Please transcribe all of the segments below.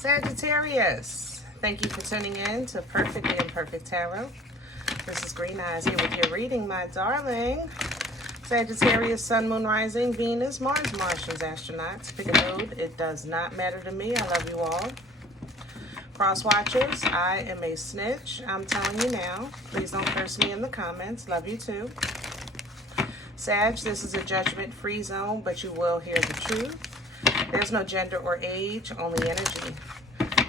Sagittarius, thank you for tuning in to Perfectly Imperfect Tarot. This is Green Eyes here with your reading, my darling. Sagittarius, Sun, Moon, Rising, Venus, Mars, Martians, astronauts. Pick a node. It does not matter to me. I love you all. Cross watchers, I am a snitch. I'm telling you now. Please don't curse me in the comments. Love you too. Sag, this is a judgment-free zone, but you will hear the truth. There's no gender or age, only energy.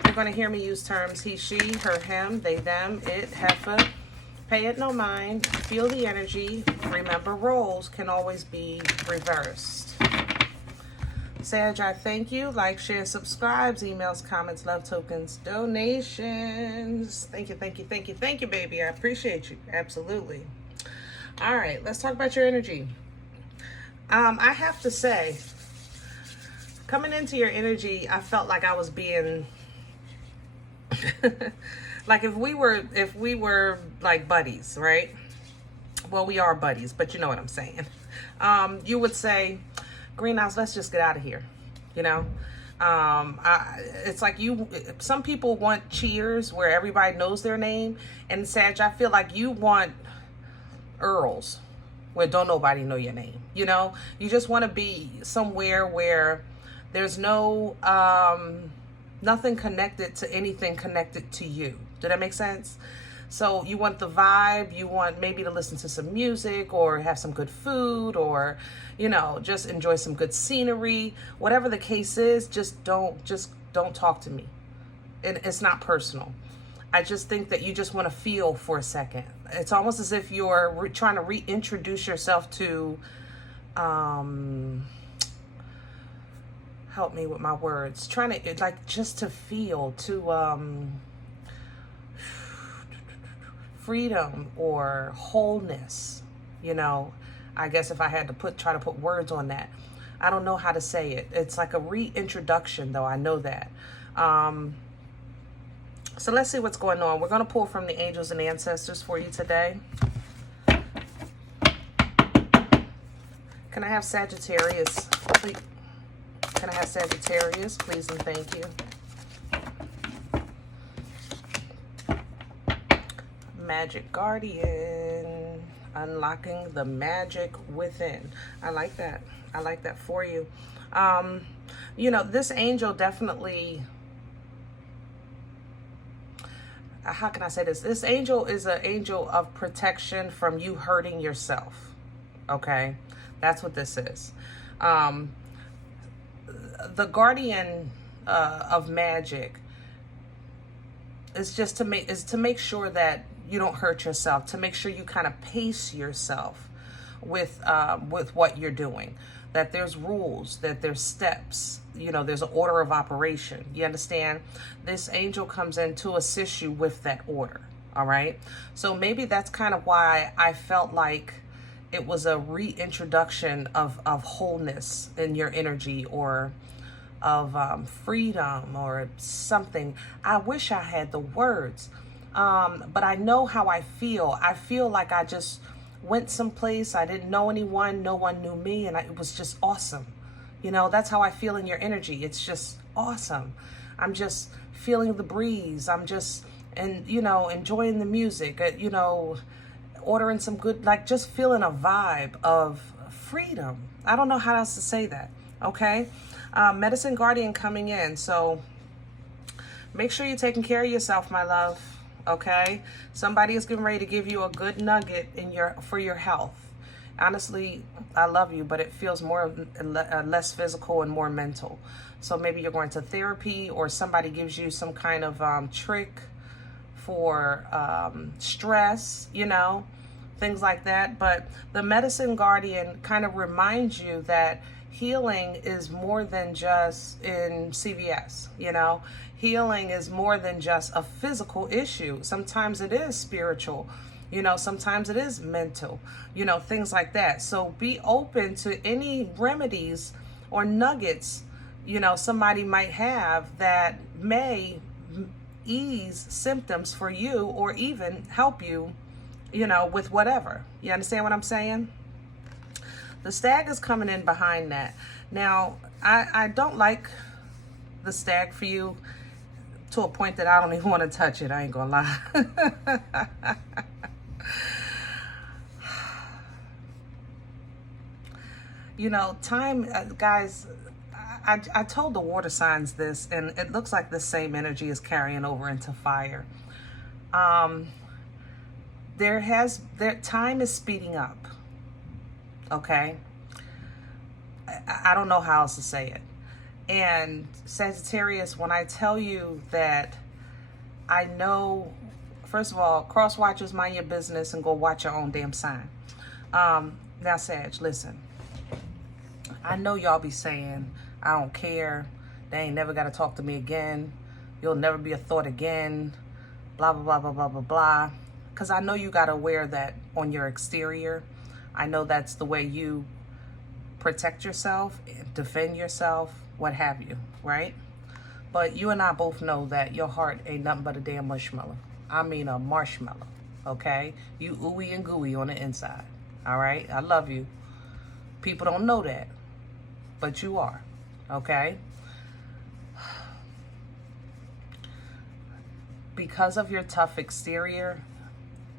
You're going to hear me use terms he, she, her, him, they, them, it, heifer. Pay it no mind. Feel the energy. Remember, roles can always be reversed. Sag, I thank you. Like, share, subscribes, emails, comments, love tokens, donations. Thank you, thank you, thank you, thank you, baby. I appreciate you. Absolutely. All right, let's talk about your energy. I have to say, coming into your energy, I felt like I was being like if we were like buddies, right? Well, we are buddies, but you know what I'm saying. You would say, Green Eyes, let's just get out of here. You know, it's like some people want cheers where everybody knows their name, and Sag, I feel like you want Earls where don't nobody know your name. You know, you just want to be somewhere where there's no nothing connected to anything connected to you. Did that make sense? So you want the vibe, you want maybe to listen to some music or have some good food, or, you know, just enjoy some good scenery. Whatever the case is, just don't talk to me. It's not personal. I just think that you just want to feel for a second. It's almost as if you're trying to reintroduce yourself to, help me with my words, trying to, like, just to feel, to, freedom or wholeness, you know. I guess if I had to try to put words on that, I don't know how to say it. It's like a reintroduction, though. I know that. So let's see what's going on. We're going to pull from the angels and ancestors for you today. Can I have Sagittarius, please? Can I have Sagittarius, please and thank you? Magic Guardian, unlocking the magic within. I like that. I like that for you. You know, this angel definitely, how can I say this? This angel is an angel of protection from you hurting yourself. Okay? That's what this is. The guardian of magic is just to make sure that you don't hurt yourself, to make sure you kind of pace yourself with what you're doing, that there's rules, that there's steps, you know, there's an order of operation. You understand? This angel comes in to assist you with that order. All right. So maybe that's kind of why I felt like it was a reintroduction of wholeness in your energy, or of freedom or something. I wish I had the words. But I know how I feel. I feel like I just went someplace. I didn't know anyone. No one knew me. And it was just awesome. You know, that's how I feel in your energy. It's just awesome. I'm just feeling the breeze. I'm just, you know, enjoying the music, you know, ordering some good, like just feeling a vibe of freedom. I don't know how else to say that. Okay. Medicine Guardian coming in. So make sure you're taking care of yourself, my love. Okay, somebody is getting ready to give you a good nugget for your health. Honestly, I love you, but it feels less physical and more mental. So maybe you're going to therapy, or somebody gives you some kind of trick for stress, you know, things like that. But the Medicine Guardian kind of reminds you that healing is more than just in CVS, you know. Healing is more than just a physical issue. Sometimes it is spiritual, you know, sometimes it is mental, you know, things like that. So be open to any remedies or nuggets, you know, somebody might have that may ease symptoms for you, or even help you, you know, with whatever. You understand what I'm saying? The stag is coming in behind that. Now, I don't like the stag for you. to a point that I don't even want to touch it. I ain't gonna lie. You know, time, guys, I told the water signs this, and it looks like the same energy is carrying over into fire. Time is speeding up. Okay? I don't know how else to say it. And Sagittarius, when I tell you that I know, first of all, cross watchers, mind your business and go watch your own damn sign. Now, Sag, listen. I know y'all be saying, I don't care. They ain't never got to talk to me again. You'll never be a thought again. Blah, blah, blah, blah, blah, blah, blah. Because I know you got to wear that on your exterior. I know that's the way you protect yourself, defend yourself, what have you, right? But you and I both know that your heart ain't nothing but a damn marshmallow. I mean a marshmallow, okay? You ooey and gooey on the inside, all right? I love you. People don't know that, but you are, okay? Because of your tough exterior,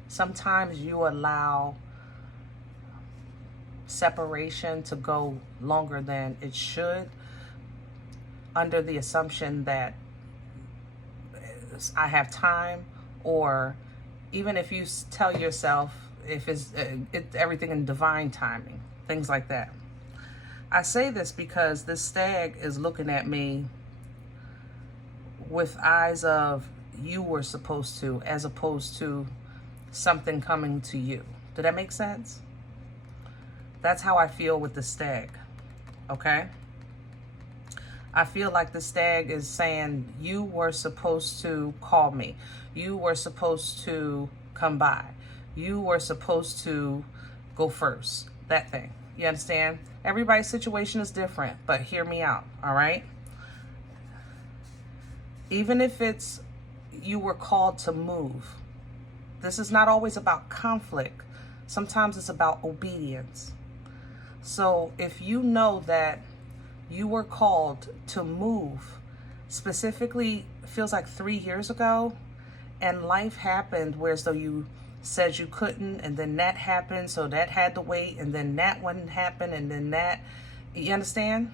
sometimes you allow separation to go longer than it should, under the assumption that I have time, or even if you tell yourself if it's everything in divine timing, things like that. I say this because this stag is looking at me with eyes of you were supposed to, as opposed to something coming to you. Did that make sense? That's how I feel with the stag, okay? I feel like the stag is saying, you were supposed to call me. You were supposed to come by. You were supposed to go first. That thing. You understand? Everybody's situation is different, but hear me out, all right? Even if it's you were called to move, this is not always about conflict. Sometimes it's about obedience. So if you know that you were called to move, specifically, feels like 3 years ago, and life happened where as though you said you couldn't, and then that happened, so that had to wait, and then that one happened, and then that, you understand?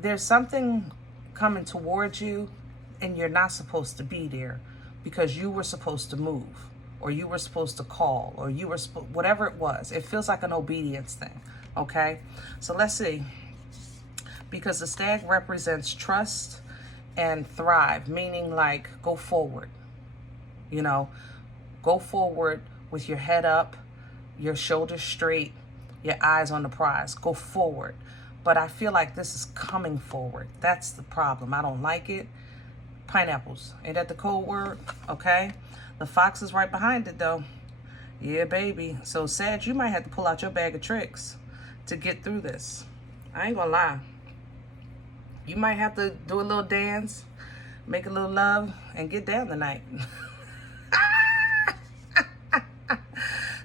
There's something coming towards you, and you're not supposed to be there because you were supposed to move, or you were supposed to call, or you were whatever it was. It feels like an obedience thing, okay? So let's see. Because the stag represents trust and thrive, meaning like go forward, you know, go forward with your head up, your shoulders straight, your eyes on the prize, go forward. But I feel like this is coming forward. That's the problem. I don't like it. Pineapples, ain't that the code word? Okay. The fox is right behind it though. Yeah, baby. So Sag, you might have to pull out your bag of tricks to get through this. I ain't gonna lie. You might have to do a little dance, make a little love, and get down tonight.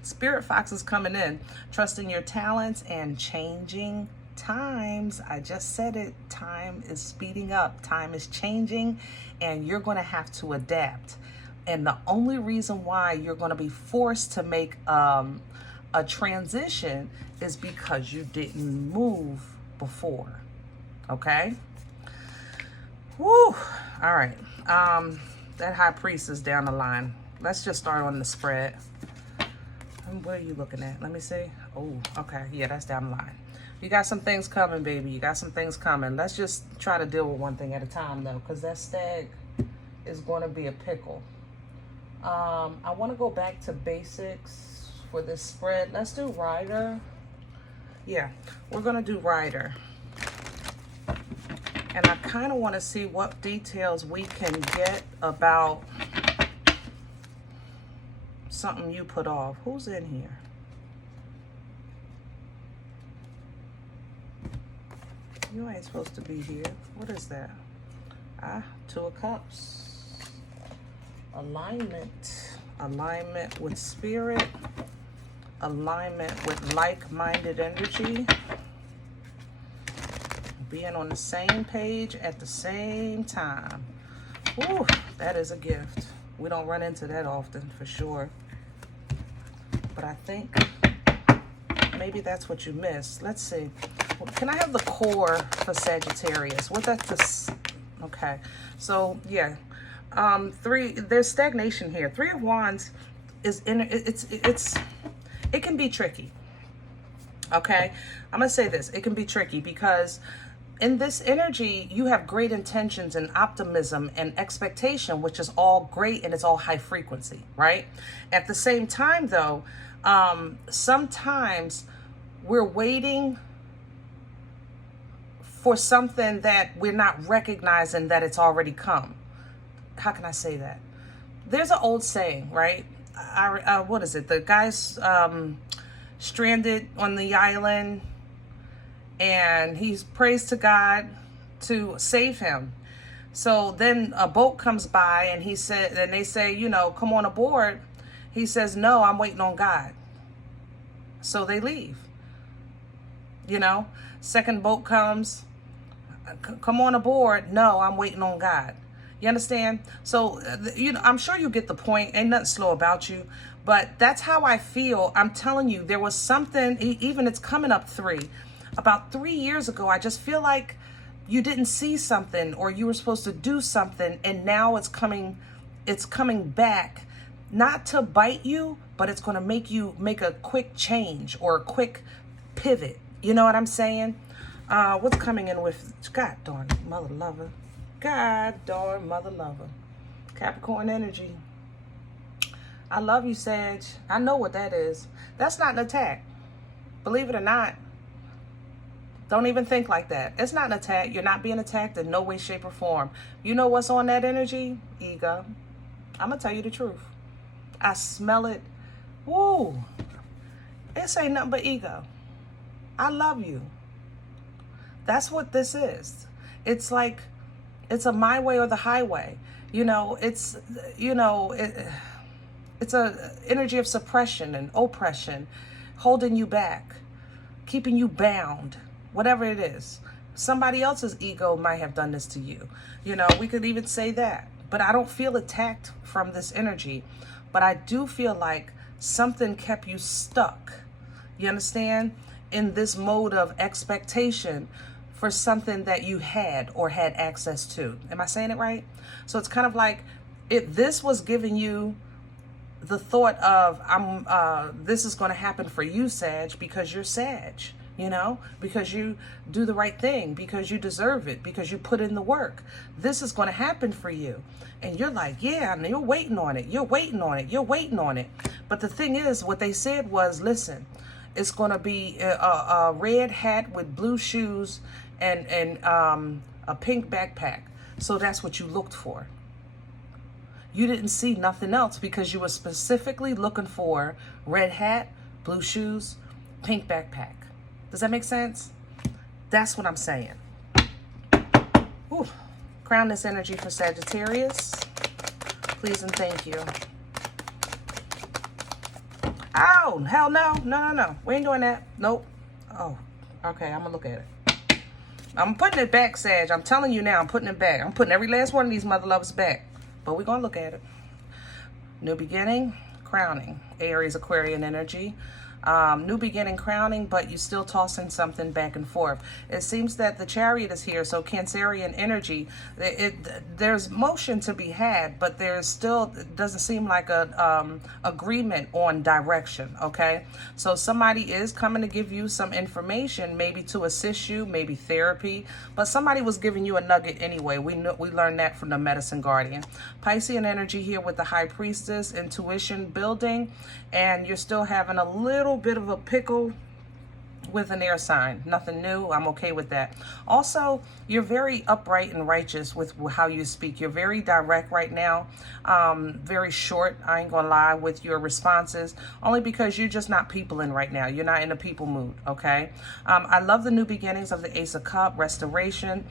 Spirit Fox is coming in, trusting your talents and changing times. I just said it. Time is speeding up. Time is changing, and you're going to have to adapt. And the only reason why you're going to be forced to make a transition is because you didn't move before. Okay? Woo! All right. That high priest is down the line. Let's just start on the spread. What are you looking at? Let me see. Oh, okay. Yeah, that's down the line. You got some things coming, baby. You got some things coming. Let's just try to deal with one thing at a time, though, because that stag is going to be a pickle. I want to go back to basics for this spread. Let's do Rider. Yeah, we're going to do Rider. And I kind of want to see what details we can get about something you put off. Who's in here? You ain't supposed to be here. What is that? Two of Cups. Alignment. Alignment with spirit. Alignment with like-minded energy. Being on the same page at the same time. Ooh, that is a gift. We don't run into that often, for sure. But I think maybe that's what you missed. Let's see. Can I have the core for Sagittarius? What that's this? Okay. So yeah. There's stagnation here. 3 of Wands is it can be tricky. Okay? I'm going to say this. It can be tricky because in this energy, you have great intentions and optimism and expectation, which is all great and it's all high frequency, right? At the same time, though, sometimes we're waiting for something that we're not recognizing that it's already come. How can I say that? There's an old saying, right? What is it? The guy's stranded on the island and he prays to God to save him. So then a boat comes by and they say, you know, come on aboard. He says, no, I'm waiting on God. So they leave. You know, second boat comes, come on aboard. No, I'm waiting on God. You understand? So, you know, I'm sure you get the point. Ain't nothing slow about you. But that's how I feel. I'm telling you, there was something, even it's coming up 3. About 3 years ago, I just feel like you didn't see something or you were supposed to do something. And now it's coming back, not to bite you, but it's going to make you make a quick change or a quick pivot. You know what I'm saying? What's coming in with, God darn mother lover. God darn mother lover. Capricorn energy. I love you, Sag. I know what that is. That's not an attack. Believe it or not. Don't even think like that. It's not an attack. You're not being attacked in no way, shape, or form. You know what's on that energy? Ego. I'm going to tell you the truth. I smell it. Woo. This ain't nothing but ego. I love you. That's what this is. It's like, it's a my way or the highway. You know, it's a energy of suppression and oppression, holding you back, keeping you bound, whatever it is. Somebody else's ego might have done this to you. You know, we could even say that. But I don't feel attacked from this energy. But I do feel like something kept you stuck. You understand? In this mode of expectation for something that you had or had access to. Am I saying it right? So it's kind of like this was giving you the thought of this is going to happen for you, Sag, because you're Sag, you know, because you do the right thing, because you deserve it, because you put in the work. This is going to happen for you. And you're like, yeah, and you're waiting on it. You're waiting on it. You're waiting on it. But the thing is, what they said was, listen, it's going to be a red hat with blue shoes and a pink backpack. So that's what you looked for. You didn't see nothing else because you were specifically looking for red hat, blue shoes, pink backpack. Does that make sense? That's what I'm saying. Ooh. Crown this energy for Sagittarius. Please and thank you. Oh, hell no. No. We ain't doing that. Nope. Oh, okay. I'm going to look at it. I'm putting it back, Sag. I'm telling you now, I'm putting it back. I'm putting every last one of these mother lovers back. But we're going to look at it. New beginning, crowning. Aries, Aquarian energy. New beginning, crowning, but you still tossing something back and forth. It seems that the Chariot is here, so Cancerian energy, there's motion to be had, but there's still, it doesn't seem like a agreement on direction, okay? So somebody is coming to give you some information, maybe to assist you, maybe therapy, but somebody was giving you a nugget anyway. We learned that from the Medicine Guardian. Piscean energy here with the High Priestess, intuition building, and you're still having a little bit of a pickle with an air sign. Nothing new. I'm okay with that. Also, you're very upright and righteous with how you speak. You're very direct right now. Very short, I ain't gonna lie, with your responses, only because you're just not peopling right now. You're not in a people mood, okay? I love the new beginnings of the Ace of Cups, restoration,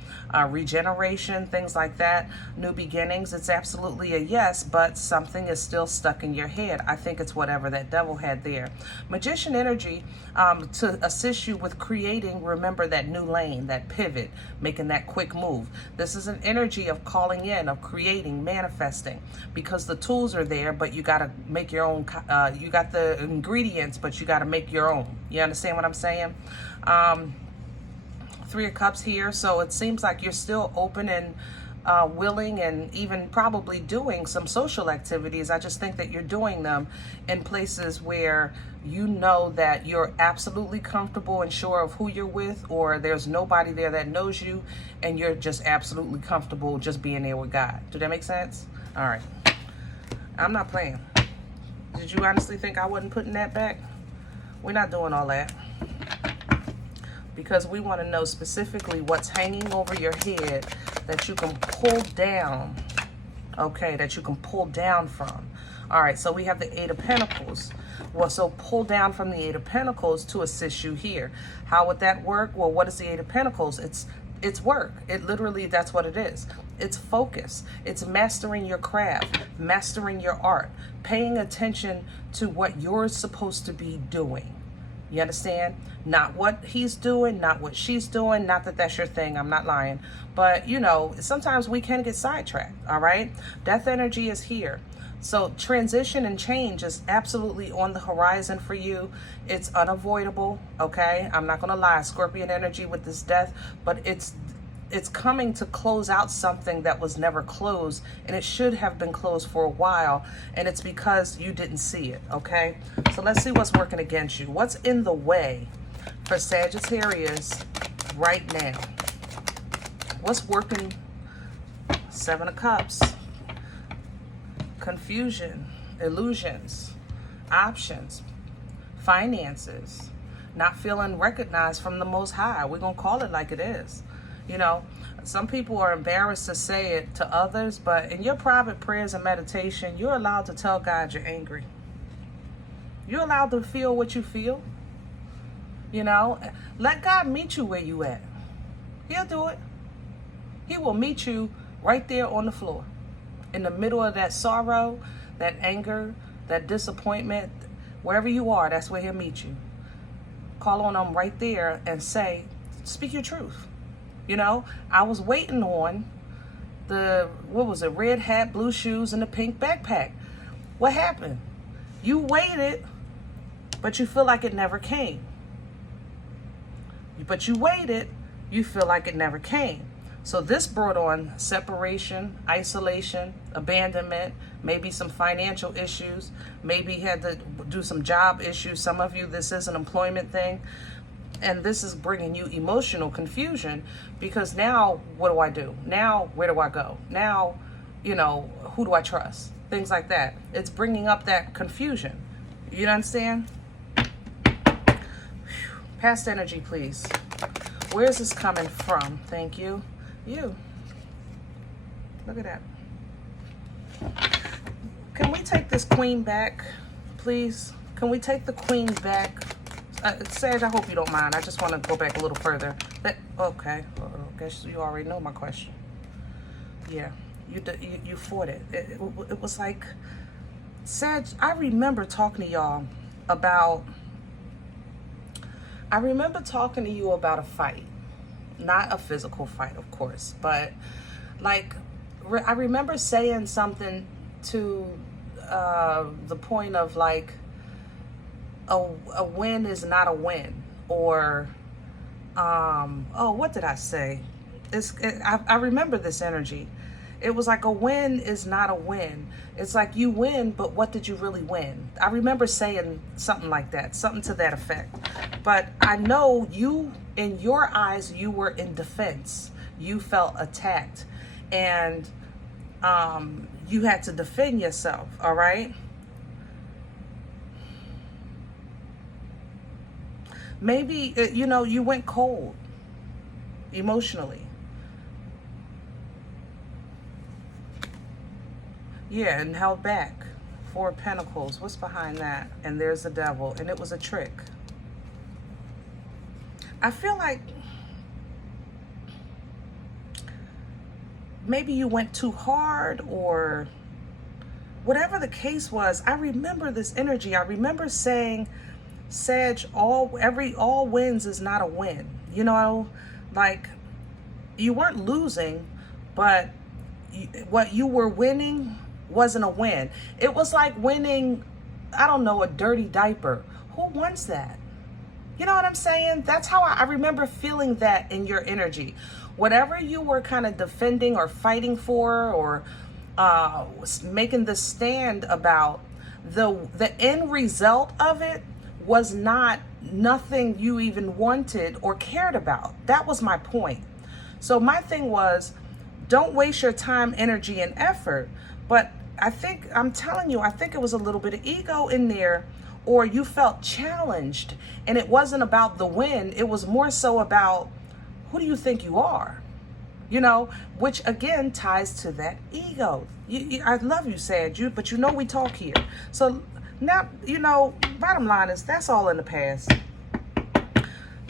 regeneration, things like that. New beginnings, it's absolutely a yes, but something is still stuck in your head. I think it's whatever that devil had there. Magician energy, to assist assist you with creating, remember, that new lane, that pivot, making that quick move. This is an energy of calling in, of creating, manifesting, because the tools are there, but you got to make your own. You got the ingredients, but you got to make your own. You understand what I'm saying? Three of Cups here, so it seems like you're still open and willing, and even probably doing some social activities. I just think that you're doing them in places where you know that you're absolutely comfortable and sure of who you're with, or there's nobody there that knows you, and you're just absolutely comfortable just being there with God. Does that make sense? All right. I'm not playing. Did you honestly think I wasn't putting that back? We're not doing all that, because we want to know specifically what's hanging over your head that you can pull down, okay, that you can pull down from. All right, so we have the Eight of Pentacles. Well, so pull down from the Eight of Pentacles to assist you here. How would that work? Well, what is the Eight of Pentacles? It's work. It literally, that's what it is. It's focus. It's mastering your craft, mastering your art, paying attention to what you're supposed to be doing. You understand? Not what he's doing, not what she's doing. Not that that's your thing. I'm not lying. But, you know, sometimes we can get sidetracked, all right? Death energy is here. So transition and change is absolutely on the horizon for you. It's unavoidable, okay? I'm not going to lie. Scorpion energy with this death, but it's coming to close out something that was never closed, and it should have been closed for a while, and it's because you didn't see it, okay? So let's see what's working against you. What's in the way for Sagittarius right now? What's working? Seven of Cups. Confusion, illusions, options, finances, not feeling recognized from the Most High. We're going to call it like it is. You know, some people are embarrassed to say it to others, but in your private prayers and meditation, you're allowed to tell God you're angry. You're allowed to feel what you feel. You know, let God meet you where you at. He'll do it. He will meet you right there on the floor, in the middle of that sorrow, that anger, that disappointment. Wherever you are, that's where he'll meet you. Call on him right there and say, speak your truth. You know, I was waiting on the, what was it, red hat, blue shoes, and the pink backpack. What happened? You waited, but you feel like it never came. But you waited, you feel like it never came. So this brought on separation, isolation, abandonment, maybe some financial issues, maybe had to do some job issues. Some of you, this is an employment thing. And this is bringing you emotional confusion, because now what do I do? Now where do I go? Now, you know, who do I trust? Things like that. It's bringing up that confusion. You understand? Past energy, please. Where is this coming from? Thank you. You. Look at that. Can we take this queen back, please? Can we take the queen back? Sage, I hope you don't mind. I just want to go back a little further. Okay. I guess you already know my question. Yeah. You fought it. It was like, Sage, I remember talking to y'all about, a fight. Not a physical fight, of course, but like, I remember saying something to the point of like, a win is not a win, or what did I say? I remember this energy. It was like, a win is not a win. It's like, you win, but what did you really win? I remember saying something like that, something to that effect. But I know you, in your eyes, you were in defense. You felt attacked, and you had to defend yourself, all right? Maybe, you know, you went cold emotionally. Yeah, and held back. Four of Pentacles. What's behind that? And there's the Devil. And it was a trick. I feel like maybe you went too hard, or whatever the case was. I remember this energy. I remember saying Sag, all wins is not a win. You know, like, you weren't losing, but what you were winning wasn't a win. It was like winning, I don't know, a dirty diaper. Who wants that? You know what I'm saying? That's how I remember feeling that in your energy. Whatever you were kind of defending or fighting for, or making the stand about, the end result of it was not nothing you even wanted or cared about. That was my point. So my thing was, don't waste your time, energy, and effort. But I'm telling you, I think it was a little bit of ego in there, or you felt challenged, and it wasn't about the win. It was more so about, who do you think you are? You know, which again ties to that ego. I love you, Sag, but you know we talk here. So now, you know, bottom line is, that's all in the past.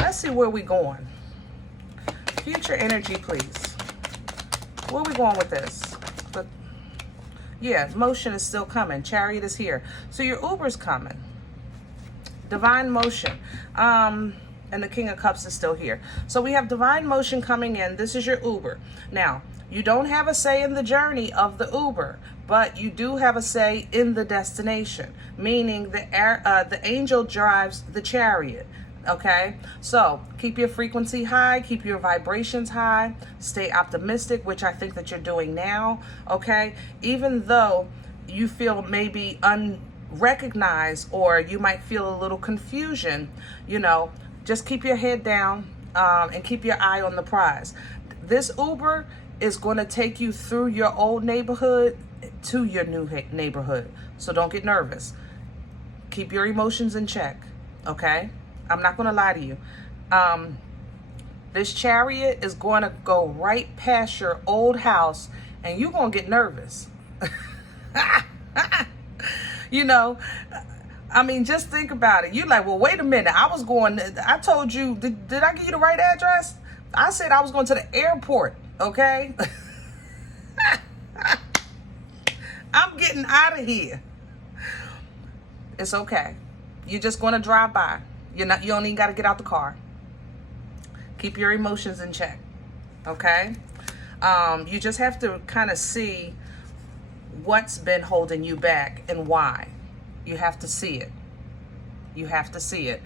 Let's see where we going. Future energy, please. Where we going with this? But yeah, motion is still coming. Chariot is here. So your Uber's coming. Divine motion. And the King of Cups is still here. So we have divine motion coming in. This is your Uber. Now, you don't have a say in the journey of the Uber, but you do have a say in the destination, meaning the angel drives the chariot. Okay, so keep your frequency high, keep your vibrations high, stay optimistic, which I think that you're doing now. Okay, even though you feel maybe unrecognized, or you might feel a little confusion, you know, just keep your head down and keep your eye on the prize. This Uber is going to take you through your old neighborhood to your new neighborhood. So don't get nervous. Keep your emotions in check. Okay? I'm not going to lie to you. This chariot is going to go right past your old house, and you're going to get nervous. You know, I mean, just think about it. You're like, well, wait a minute. I told you, did I give you the right address? I said I was going to the airport, okay? I'm getting out of here. It's okay. You're just going to drive by. You don't even got to get out the car. Keep your emotions in check, okay? You just have to kind of see what's been holding you back and why. You have to see it. You have to see it.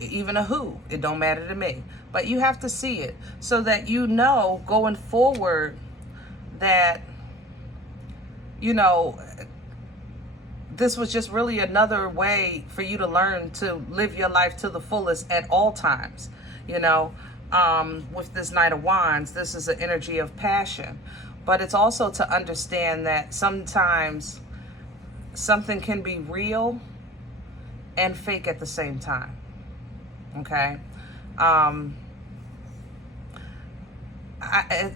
Even a who, it don't matter to me. But you have to see it so that you know going forward that, you know, this was just really another way for you to learn to live your life to the fullest at all times. You know, with this Knight of Wands, this is an energy of passion. But it's also to understand that sometimes something can be real and fake at the same time. Okay?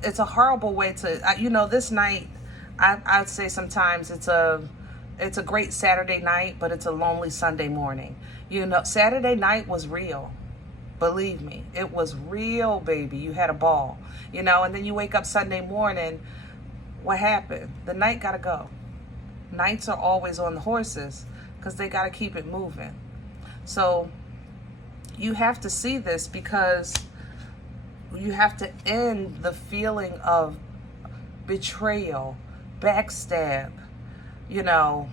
It's a horrible way to, you know, this night, I'd say sometimes it's a great Saturday night, but it's a lonely Sunday morning. You know, Saturday night was real. Believe me, it was real, baby. You had a ball, you know, and then you wake up Sunday morning. What happened? The night got to go. Knights are always on the horses because they got to keep it moving. So you have to see this, because you have to end the feeling of betrayal, backstab, you know,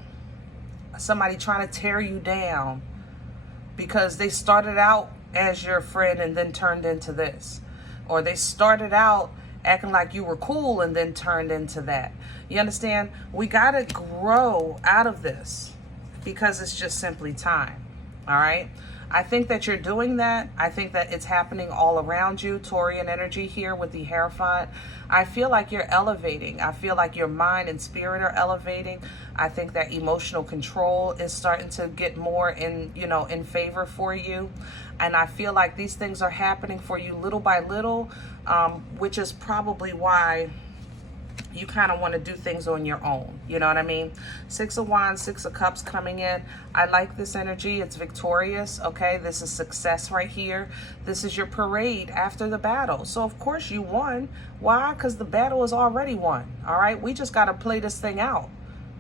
somebody trying to tear you down because they started out as your friend and then turned into this. Or they started out acting like you were cool and then turned into that. You understand? We got to grow out of this because it's just simply time. All right? I think that you're doing that. I think that it's happening all around you. Taurian energy here with the Hierophant. I feel like you're elevating. I feel like your mind and spirit are elevating. I think that emotional control is starting to get more in, you know, in favor for you. And I feel like these things are happening for you little by little, which is probably why you kind of want to do things on your own. You know what I mean? 6 of Wands, 6 of Cups coming in. I like this energy. It's victorious. Okay. This is success right here. This is your parade after the battle. So of course you won. Why? Because the battle is already won. All right. We just got to play this thing out.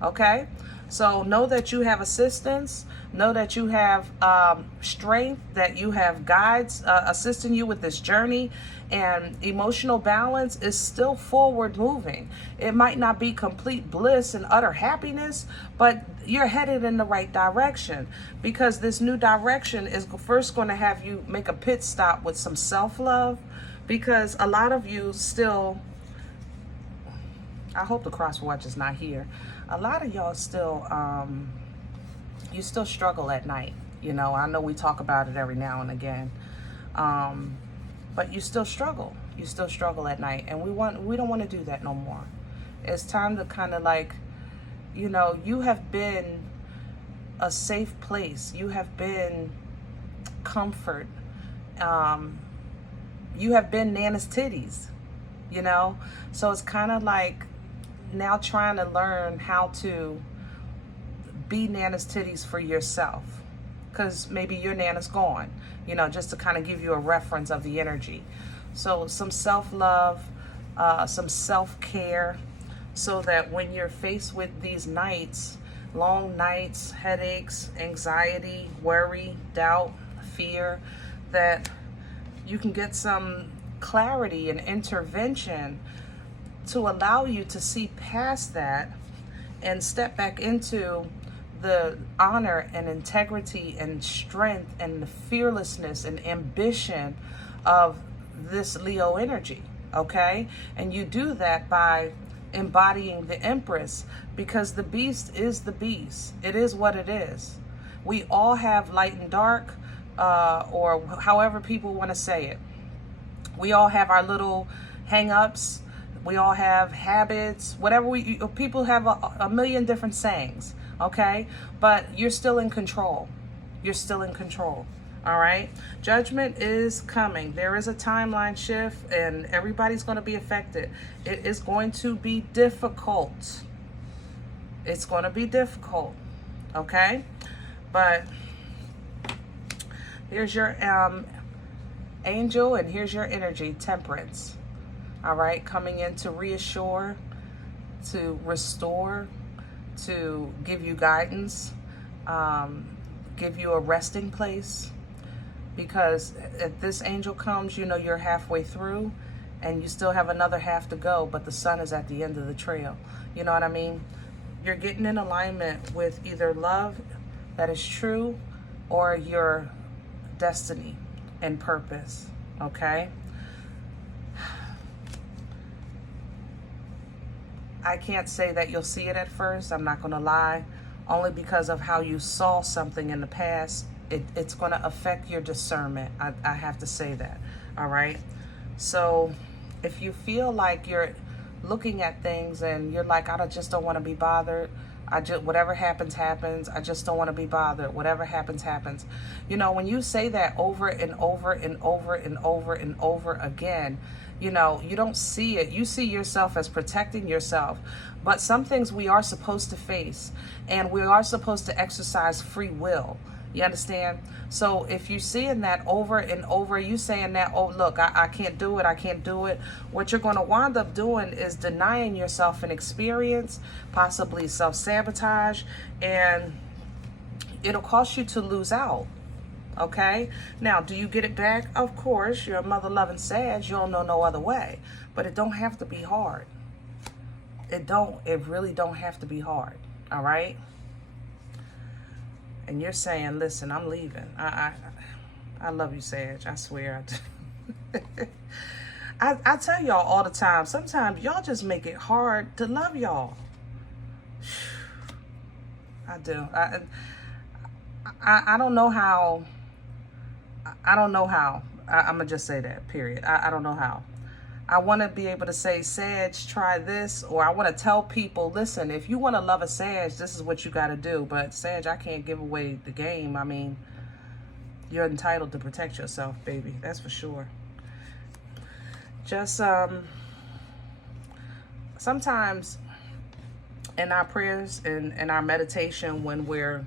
Okay? So know that you have assistance. Know that you have strength, that you have guides assisting you with this journey. And emotional balance is still forward moving. It might not be complete bliss and utter happiness, but you're headed in the right direction, because this new direction is first going to have you make a pit stop with some self-love, because a lot of you still, I hope the cross watch is not here. A lot of y'all still, you still struggle at night. You know, I know we talk about it every now and again, but you still struggle. You still struggle at night, and we don't want to do that no more. It's time to kind of like, you know, you have been a safe place. You have been comfort. You have been Nana's titties, you know? So it's kind of like now trying to learn how to be Nana's titties for yourself, because maybe your Nana's gone, you know, just to kind of give you a reference of the energy. So some self-love, some self-care, so that when you're faced with these nights, long nights, headaches, anxiety, worry, doubt, fear, that you can get some clarity and intervention to allow you to see past that and step back into the honor and integrity and strength and the fearlessness and ambition of this Leo energy, okay? And you do that by embodying the Empress, because the beast is the beast. It is what it is. We all have light and dark, or however people want to say it. We all have our little hang-ups. We all have habits, whatever people have a million different sayings, okay? But you're still in control. You're still in control, all right? Judgment is coming. There is a timeline shift, and everybody's going to be affected. It is going to be difficult. It's going to be difficult, okay? But here's your angel, and here's your energy, Temperance. All right, coming in to reassure, to restore, to give you guidance, give you a resting place. Because if this angel comes, you know you're halfway through and you still have another half to go, but the sun is at the end of the trail. You know what I mean? You're getting in alignment with either love that is true or your destiny and purpose, okay? I can't say that you'll see it at first, I'm not gonna lie, only because of how you saw something in the past. It's gonna affect your discernment, I have to say that, all right? So if you feel like you're looking at things and you're like, I just don't wanna be bothered, whatever happens, happens, I just don't wanna be bothered, whatever happens, happens. You know, when you say that over and over and over and over and over again, you know, you don't see it. You see yourself as protecting yourself. But some things we are supposed to face, and we are supposed to exercise free will. You understand? So if you're seeing that over and over, you saying that, oh, look, I can't do it, I can't do it. What you're going to wind up doing is denying yourself an experience, possibly self-sabotage, and it'll cost you to lose out. Okay, now do you get it back? Of course, you're a mother-loving Sag, you don't know no other way, but it don't have to be hard. It really don't have to be hard, all right? And you're saying, listen, I'm leaving. I love you, Sag, I swear I do. I tell y'all all the time, sometimes y'all just make it hard to love y'all. I do. I don't know how. I don't know how. I'm going to just say that, period. I don't know how. I want to be able to say, Sag, try this. Or I want to tell people, listen, if you want to love a Sag, this is what you got to do. But Sag, I can't give away the game. I mean, you're entitled to protect yourself, baby. That's for sure. Just sometimes in our prayers and our meditation, when we're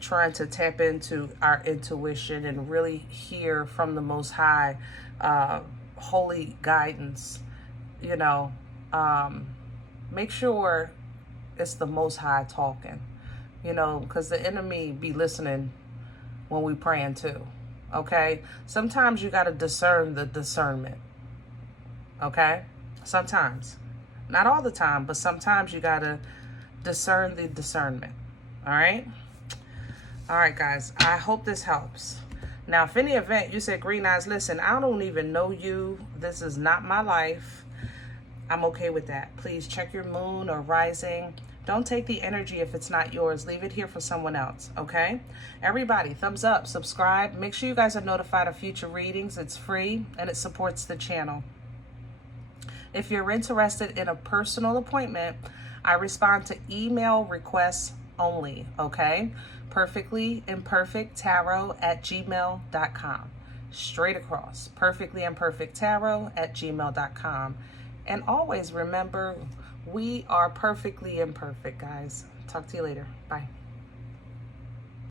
trying to tap into our intuition and really hear from the Most High, holy guidance, you know, make sure it's the Most High talking, you know, because the enemy be listening when we praying too, okay? Sometimes you got to discern the discernment, okay? Sometimes. Not all the time, but sometimes you got to discern the discernment, all right? All right, guys, I hope this helps. Now, if any event you said, Green Eyes, listen, I don't even know you. This is not my life. I'm okay with that. Please check your moon or rising. Don't take the energy if it's not yours. Leave it here for someone else, okay? Everybody, thumbs up, subscribe. Make sure you guys are notified of future readings. It's free and it supports the channel. If you're interested in a personal appointment, I respond to email requests only, okay? Perfectlyimperfecttarot@gmail.com. Straight across. Perfectlyimperfecttarot@gmail.com. And always remember, we are perfectly imperfect, guys. Talk to you later. Bye.